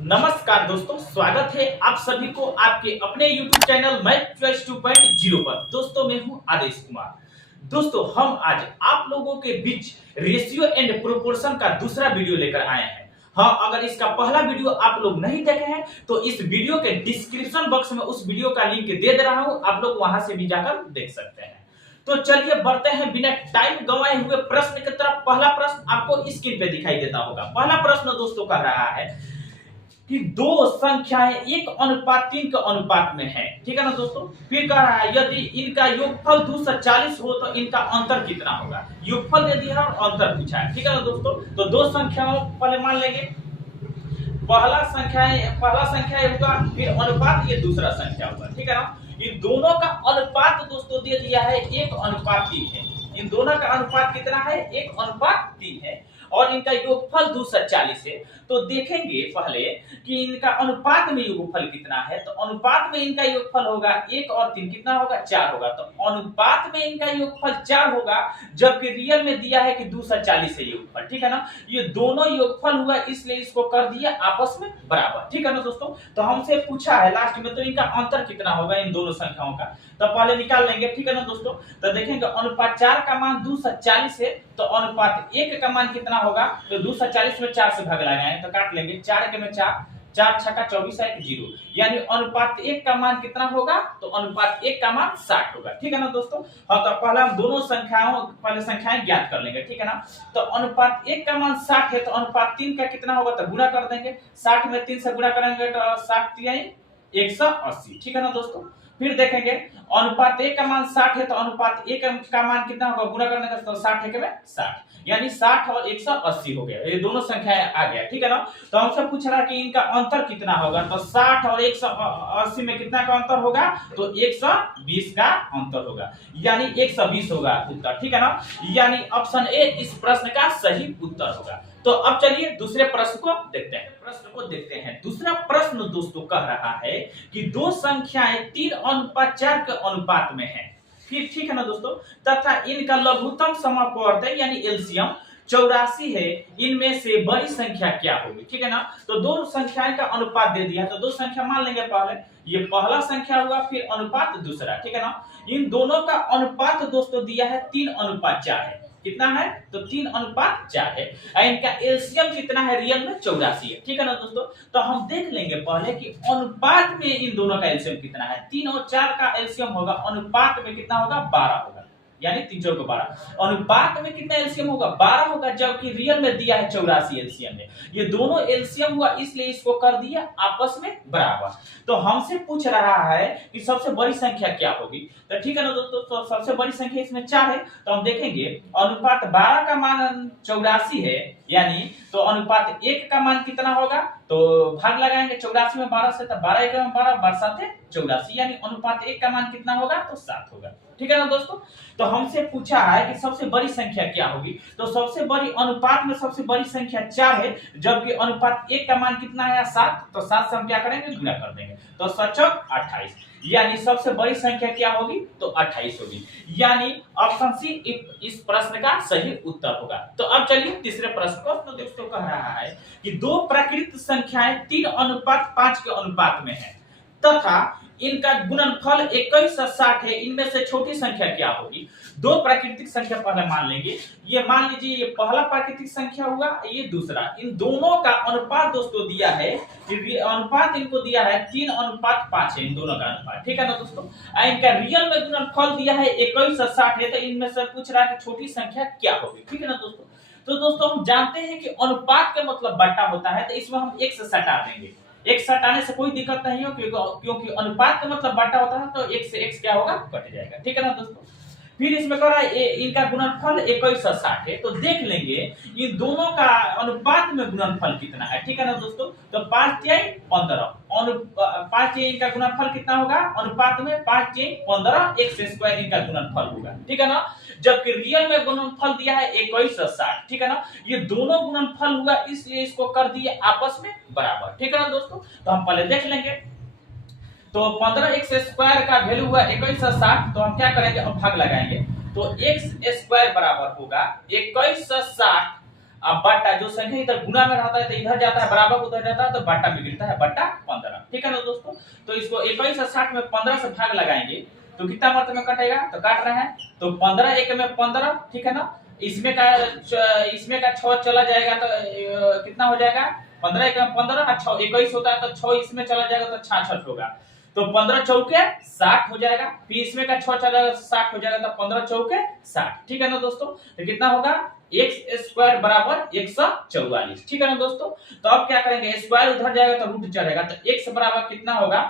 नमस्कार दोस्तों, स्वागत है आप सभी को आपके अपने YouTube चैनल मैथ चॉइस 2.0 पर। दोस्तों मैं हूं आदेश कुमार। दोस्तों हम आज आप लोगों के बीच रेशियो एंड प्रोपोर्शन का दूसरा वीडियो लेकर आए हैं। हाँ, अगर इसका पहला वीडियो आप लोग नहीं देखे हैं तो इस वीडियो के डिस्क्रिप्शन बॉक्स में उस वीडियो का लिंक दे रहा हूं, आप लोग वहां से भी जाकर देख सकते हैं। तो चलिए बढ़ते हैं बिना टाइम गंवाए हुए प्रश्न की तरफ। पहला प्रश्न आपको स्क्रीन पे दिखाई देता होगा। पहला प्रश्न दोस्तों कह रहा है कि दो संख्याएं 1:3 के अनुपात में है। ठीक है ना दोस्तों। फिर कह रहा है यदि इनका योगफल 240 हो तो इनका अंतर कितना होगा। योगफल दे दिया और अंतर पूछा है। ठीक है ना दोस्तों। तो दो संख्याओं पहले मान लेंगे। पहला संख्या होगा, फिर अनुपात, ये दूसरा संख्या होगा। ठीक है ना। इन दोनों का अनुपात दोस्तों दे दिया है 1:3 है। इन दोनों का अनुपात कितना है? 1:3 है और इनका योगफल 240 है। तो देखेंगे पहले कि इनका अनुपात में योगफल कितना है। तो अनुपात में इनका योगफल होगा 1 और 3 कितना होगा? 4 होगा। तो अनुपात में इनका योगफल 4 होगा, जबकि रियल में दिया है कि 240 है योगफल। ठीक है ना। ये दोनों योगफल हुआ, इसलिए इसको कर दिया आपस में बराबर। ठीक है ना दोस्तों। तो हमसे पूछा है लास्ट में तो इनका अंतर कितना होगा इन दोनों संख्याओं का, तो पहले निकाल लेंगे। ठीक है ना दोस्तों। तो देखेंगे अनुपात 4 का मान 240 है, तो अनुपात 1 का मान कितना होगा? तो 240 में 4 से भाग लगाएंगे तो काट लेंगे। 4 के में 4, 4 छक्का 24 है 0, यानी अनुपात 1 का मान कितना होगा? तो अनुपात 1 का मान 60 होगा। ठीक है ना दोस्तों। हाँ, तो पहले हम दोनों संख्याएं ज्ञात कर लेंगे। ठीक है ना। तो अनुपात 1 का मान 60 है, तो अनुपात 3 का कितना होगा? तो गुणा कर देंगे। 60 में 3 से गुणा करेंगे तो 60 180। ठीक है ना दोस्तों। फिर देखेंगे अनुपात 1 का मान 60 है, तो अनुपात 1 का मान कितना होगा? गुणा करने का तो 60 में 60, यानी 60 और 180 हो गया। ये दोनों संख्याएं आ गया। ठीक है ना। तो हमसे पूछ रहा है कि इनका अंतर कितना होगा। तो 60 और 180 में कितना का अंतर होगा? तो 120 का अंतर होगा, यानी 120 होगा उत्तर। ठीक है ना। यानी ऑप्शन ए इस प्रश्न का सही उत्तर होगा। तो अब चलिए दूसरे प्रश्न को देखते हैं। दूसरा प्रश्न दोस्तों कह रहा है कि दो संख्याएं 3:4 के अनुपात में है। फिर ठीक है ना दोस्तों। तथा इनका लघुत्तम समापवर्तक यानी एलसीएम 84 है। इनमें से बड़ी संख्या क्या होगी? ठीक है ना। तो दो संख्याएं का अनुपात दे दिया है, तो दो संख्या मान लेंगे। पहले ये पहला संख्या हुआ, फिर अनुपात दूसरा। ठीक है ना। इन दोनों का अनुपात दोस्तों दिया है 3:4 है। कितना है? तो 3:4 है। इनका एलसीएम कितना है? रियल में 84 है। ठीक है ना दोस्तों। तो हम देख लेंगे पहले कि अनुपात में इन दोनों का एलसीएम कितना है। 3 और 4 का एलसीएम होगा, अनुपात में कितना होगा? 12 होगा, यानी 3 4 12। अनुपात में कितना एलसीएम होगा? 12 होगा, जबकि रियल में दिया है 84 एलसीएम में। ये दोनों एलसीएम हुआ, इसलिए इसको कर दिया आपस में बराबर। तो हमसे पूछ रहा है कि सबसे बड़ी संख्या क्या होगी। तो ठीक है ना दोस्तों। तो सबसे बड़ी संख्या इसमें 4 है, तो हम देखेंगे अनुपात 12 का मान 84 है, यानी तो अनुपात 1 का मान कितना होगा? तो भाग लगाएंगे 84 में 12 से, तो 12 1 में 12, 12 7 84, यानी अनुपात 1 का मान कितना होगा? तो 7 होगा। ठीक है ना दोस्तों। तो हमसे पूछा है कि सबसे बड़ी संख्या क्या होगी। तो सबसे बड़ी अनुपात में सबसे बड़ी संख्या 4 है, जबकि अनुपात 1 का मान कितना है? 7। तो 7 से हम क्या करेंगे? गुणा कर देंगे। तो 7 28, यानी सबसे बड़ी संख्या क्या होगी? तो 28 होगी, यानी ऑप्शन सी इस प्रश्न का सही उत्तर होगा। तो अब चलिए तीसरे प्रश्न को। तो दोस्तों कह रहा है कि दो प्राकृत संख्याएं 3:5 के अनुपात में है तथा इनका गुणनफल 21 से 60 है। इनमें से छोटी संख्या क्या होगी? दो प्राकृतिक संख्या पहले मान लेंगे। ये मान लीजिए ये पहला प्राकृतिक संख्या हुआ, ये दूसरा। इन दोनों का अनुपात दोस्तों दिया है, अनुपात इनको दिया है 3:5 है, इन दोनों का अनुपात। ठीक है ना दोस्तों। इनका रियल में गुणनफल दिया है 21 से 60 है, तो इनमें से पूछ रहा है कि छोटी संख्या क्या होगी। ठीक है ना दोस्तों। तो दोस्तों हम जानते हैं कि अनुपात का मतलब बट्टा होता है, तो इसमें हम 1 से सटा देंगे। 1 सटाने से कोई दिक्कत नहीं हो, क्योंकि अनुपात का मतलब बट्टा होता है, तो 1 से x क्या होगा? कट जाएगा। ठीक है ना दोस्तों। फिर इसमें कह रहा है इनका गुणनफल 21 से 60 है, तो देख लेंगे इन दोनों का अनुपात में गुणनफल कितना है। ठीक है ना दोस्तों। तो 5 3 15, 5 इनका गुणनफल कितना होगा? अनुपात में 5 3 15, x² इनका गुणनफल होगा। ठीक है ना। जबकि रियल में गुणनफल दिया है 21 से 60। ठीक है ना। ये दोनों गुणनफल हुआ, इसलिए इसको कर दिए आपस में बराबर। ठीक है ना दोस्तों। तो हम पहले देख लेंगे। तो 15x² का वैल्यू हुआ 21 से 60, तो हम क्या करेंगे? अब भाग लगाएंगे। तो x² बराबर होगा 21 से 60 अब बट्टा जो संख्या इधर गुना में रहता है तो इधर जाता है बराबर उधर जाता है तो बट्टा में गिरता है बट्टा 15। ठीक है ना दोस्तों। तो इसको 21 और 60 में 15 से भाग लगाएंगे तो कितना मात्रा में कटेगा, तो काट रहे हैं तो 15 एक में 15, ठीक है ना। इसमें का 6 चला जाएगा तो कितना हो जाएगा, 15 एक में 15 और 6 21 होता है तो 6 इसमें चला जाएगा तो 66 होगा। तो 15 चौके 60 हो जाएगा, फिर इसमें का 6 चला 60 हो जाएगा तो 15 चौके 60। ठीक है ना दोस्तों। तो कितना होगा, x स्क्वायर बराबर 144। ठीक है ना दोस्तों। तो अब क्या करेंगे, स्क्वायर उधर जाएगा तो रूट चढ़ेगा तो x बराबर कितना होगा,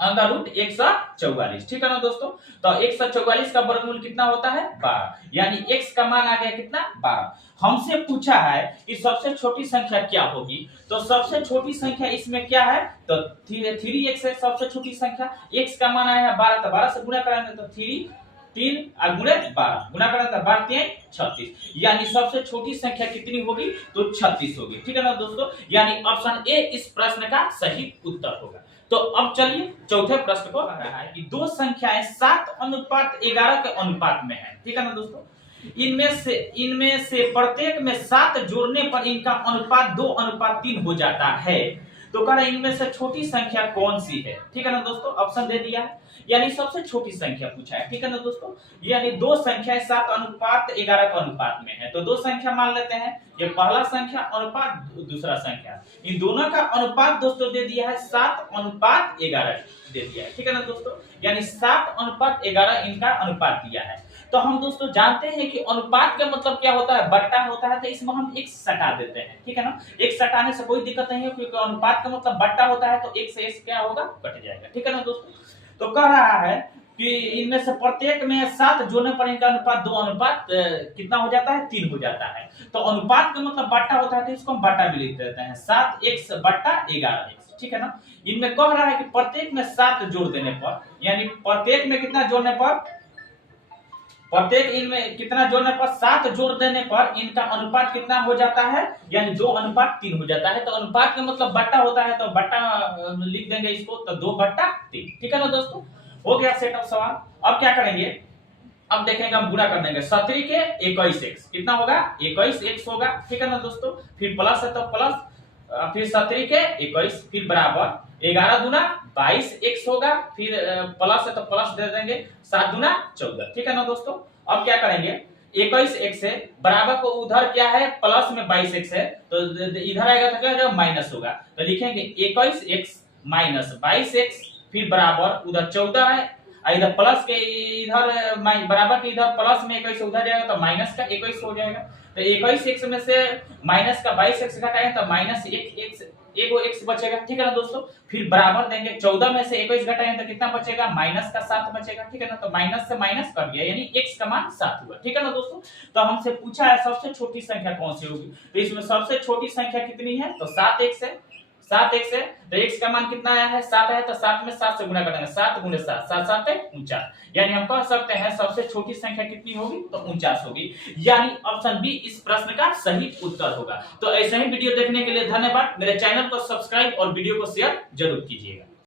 अंडर रूट 144। ठीक है ना दोस्तों। तो 144 का वर्गमूल कितना होता है, 12, यानी x का मान आ गया कितना, 12। हमसे पूछा है कि सबसे छोटी संख्या क्या होगी, तो सबसे छोटी संख्या इसमें क्या है, तो 3x है सबसे छोटी संख्या। x का मान आया है 12, तो 12 से गुणा करेंगे तो 3 और गुणे 12, गुणा करेंगे तो 12 3 36, यानी सबसे छोटी संख्या कितनी होगी, तो 36 होगी। ठीक है ना दोस्तों, यानी ऑप्शन ए इस प्रश्न का सही उत्तर होगा। तो अब चलिए चौथे प्रश्न को रहा है कि दो संख्याएं 7:11 के अनुपात में है। ठीक है ना दोस्तों। इनमें से प्रत्येक में 7 जोड़ने पर इनका अनुपात 2:3 हो जाता है। तो कह रहे इनमें से छोटी संख्या कौन सी है। ठीक है ना दोस्तों, ऑप्शन दे दिया है, यानी सबसे छोटी संख्या पूछा है। ठीक है ना दोस्तों, यानी दो संख्याएं 7:11 के अनुपात में है। तो दो संख्या मान लेते हैं, ये पहला संख्या अनुपात दूसरा संख्या, इन दोनों का अनुपात दोस्तों दे दिया है 7:11 दे दिया है। ठीक है ना दोस्तों, यानी 7:11 इनका अनुपात दिया है। तो हम दोस्तों जानते हैं कि अनुपात का मतलब क्या होता है, बट्टा होता है, तो इसमें हम x सटा देते हैं। ठीक है ना, x सटाने से कोई दिक्कत नहीं है क्योंकि अनुपात का मतलब बट्टा होता है, तो x से x क्या होगा, कट जाएगा। ठीक है ना दोस्तों। तो कह रहा है कि इनमें से प्रत्येक में 7 जोड़ने पर इनका अनुपात 2 कितना हो जाता है, 3 हो जाता है। तो अनुपात का मतलब बट्टा होता है, तो इसको हम बट्टा भी लिख देते हैं, 7x/11x। ठीक है ना। इनमें कह रहा है कि प्रत्येक में 7 जोड़ देने पर, यानी प्रत्येक में कितना जोड़ने पर, प्रत्येक इनमें कितना जोड़ने पर 7 जोड़ देने पर इनका अनुपात कितना हो जाता है, यानी 2:3 हो जाता है। तो अनुपात का मतलब बट्टा होता है, तो बट्टा लिख देंगे इसको, तो 2/3। ठीक है ना दोस्तों, हो गया सेट ऑफ सवाल। अब क्या करेंगे, अब देखेंगे हम गुणा कर देंगे 17 के 21x कितना होगा, 21x होगा। ठीक है ना दोस्तों, फिर प्लस है तो प्लस, फिर 17 के 21, फिर बराबर 11 दूना 22x होगा, फिर प्लस है तो प्लस दे देंगे, 7 दूना 14। ठीक है ना दोस्तों। अब क्या करेंगे, 21x है बराबर को उधर क्या है, प्लस में 22x है, तो इधर आएगा तो क्या होगा, माइनस होगा। तो लिखेंगे 21x माइनस 22x, फिर बराबर उधर 14 है, इधर प्लस के इधर बराबर के इधर प्लस में 21 उधर जाएगा तो माइनस का 21 हो जाएगा। तो 21x में से माइनस का 22x घटाएंगे तो माइनस 1x बचेगा। ठीक है ना दोस्तों, फिर बराबर देंगे 14 में से 21 घटाएंगे तो कितना बचेगा, माइनस का 7 बचेगा। ठीक है ना, तो माइनस से माइनस कट गया, यानी x का मान 7 हुआ। ठीक है ना दोस्तों। तो हमसे पूछा है सबसे छोटी संख्या कौन सी होगी, तो इसमें सबसे छोटी संख्या कितनी है, तो 7x है, 7x है। तो x का मान कितना आया है, 7 है, तो 7 में 7 से गुणा करेंगे, 7 गुणे 7, 7 7 है 49, यानी हम कह सकते हैं सबसे छोटी संख्या कितनी होगी, तो 49 होगी, यानी ऑप्शन बी इस प्रश्न का सही उत्तर होगा। तो ऐसे ही वीडियो देखने के लिए धन्यवाद। मेरे चैनल को सब्सक्राइब और वीडियो को शेयर जरूर कीजिएगा।